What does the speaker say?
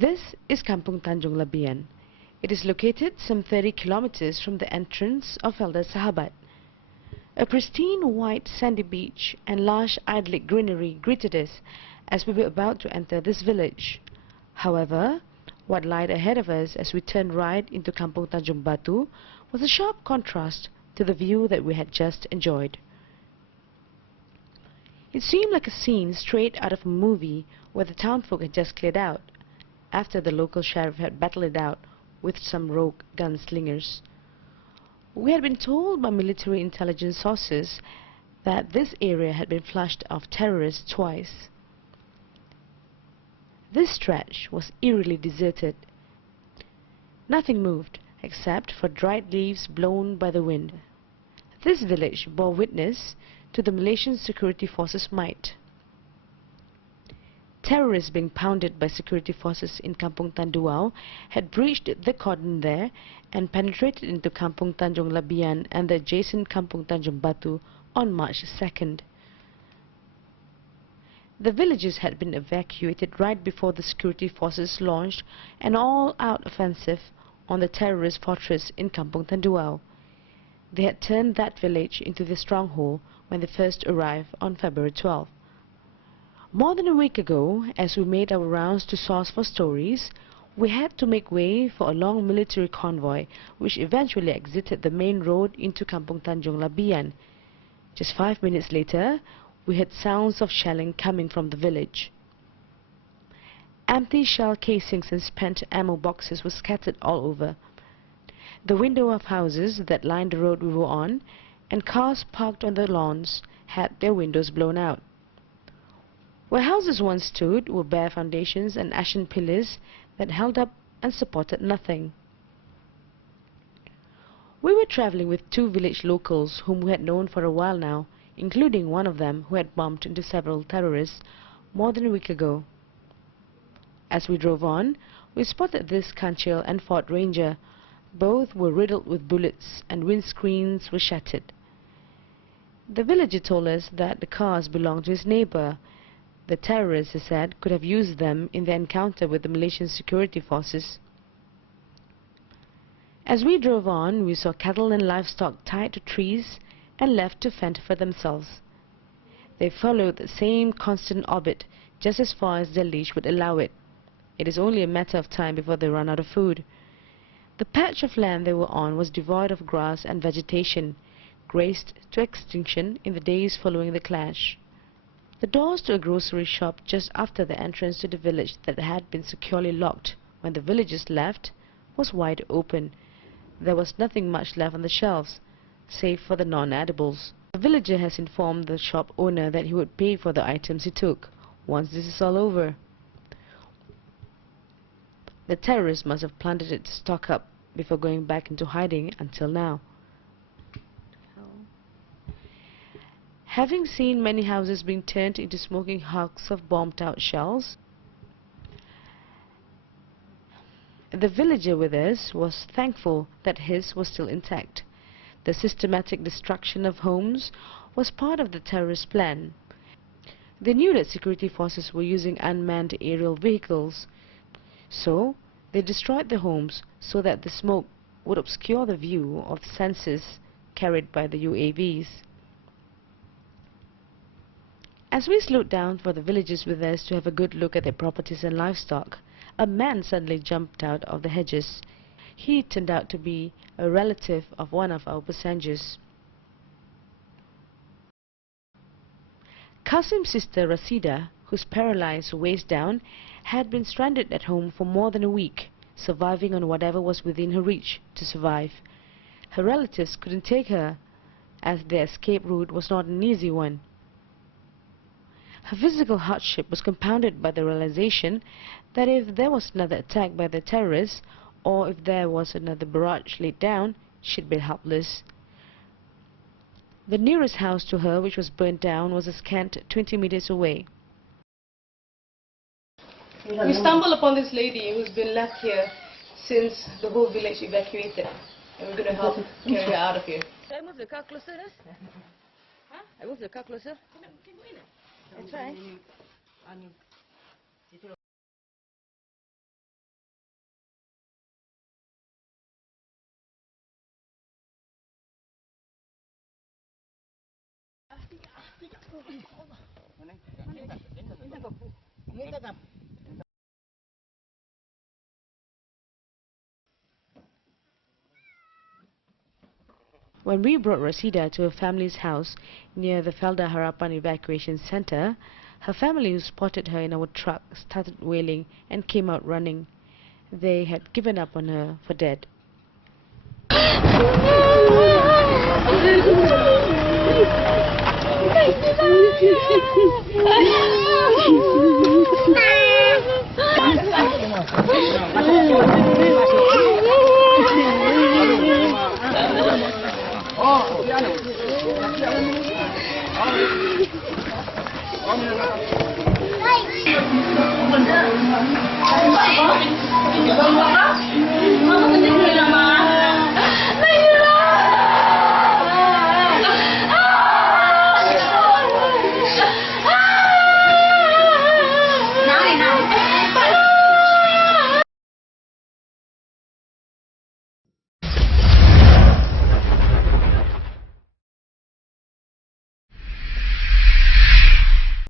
This is Kampung Tanjung Labian. It is located some 30 kilometers from the entrance of Elder Sahabat. A pristine white sandy beach and lush idyllic greenery greeted us as we were about to enter this village. However, what lied ahead of us as we turned right into Kampung Tanjung Batu was a sharp contrast to the view that we had just enjoyed. It seemed like a scene straight out of a movie where the townfolk had just cleared out, after the local sheriff had battled it out with some rogue gunslingers. We had been told by military intelligence sources that this area had been flushed of terrorists twice. This stretch was eerily deserted. Nothing moved except for dried leaves blown by the wind. This village bore witness to the Malaysian security forces' might. Terrorists being pounded by security forces in Kampung Tanduao had breached the cordon there and penetrated into Kampung Tanjung Labian and the adjacent Kampung Tanjung Batu on March 2nd. The villages had been evacuated right before the security forces launched an all-out offensive on the terrorist fortress in Kampung Tanduao. They had turned that village into their stronghold when they first arrived on February 12. More than a week ago, as we made our rounds to source for stories, we had to make way for a long military convoy which eventually exited the main road into Kampung Tanjung Labian. Just 5 minutes later, we heard sounds of shelling coming from the village. Empty shell casings and spent ammo boxes were scattered all over. The windows of houses that lined the road we were on and cars parked on the lawns had their windows blown out. Where houses once stood were bare foundations and ashen pillars that held up and supported nothing. We were travelling with two village locals whom we had known for a while now, including one of them who had bumped into several terrorists more than a week ago. As we drove on, we spotted this Kanchil and Ford Ranger. Both were riddled with bullets and windscreens were shattered. The villager told us that the cars belonged to his neighbour. The terrorists, he said, could have used them in their encounter with the Malaysian security forces. As we drove on, we saw cattle and livestock tied to trees and left to fend for themselves. They followed the same constant orbit just as far as their leash would allow it. It is only a matter of time before they run out of food. The patch of land they were on was devoid of grass and vegetation, grazed to extinction in the days following the clash. The doors to a grocery shop just after the entrance to the village that had been securely locked when the villagers left was wide open. There was nothing much left on the shelves, save for the non-edibles. The villager has informed the shop owner that he would pay for the items he took once this is all over. The terrorists must have planted it to stock up before going back into hiding until now. Having seen many houses being turned into smoking hulks of bombed-out shells, the villager with us was thankful that his was still intact. The systematic destruction of homes was part of the terrorist plan. They knew that security forces were using unmanned aerial vehicles, so they destroyed the homes so that the smoke would obscure the view of the sensors carried by the UAVs. As we slowed down for the villagers with us to have a good look at their properties and livestock, a man suddenly jumped out of the hedges. He turned out to be a relative of one of our passengers. Qasim's sister Rasida, who's paralyzed waist down, had been stranded at home for more than a week, surviving on whatever was within her reach to survive. Her relatives couldn't take her, as their escape route was not an easy one. Her physical hardship was compounded by the realization that if there was another attack by the terrorists, or if there was another barrage laid down, she'd be helpless. The nearest house to her, which was burnt down, was a scant 20 meters away. We stumbled upon this lady who's been left here since the whole village evacuated, and we're going to help carry her out of here. Should I move the car closer, Ras? Huh? I move the car closer? That's right. When we brought Rasida to her family's house near the Felda Harapan evacuation center, her family, who spotted her in our truck, started wailing and came out running. They had given up on her for dead. Mama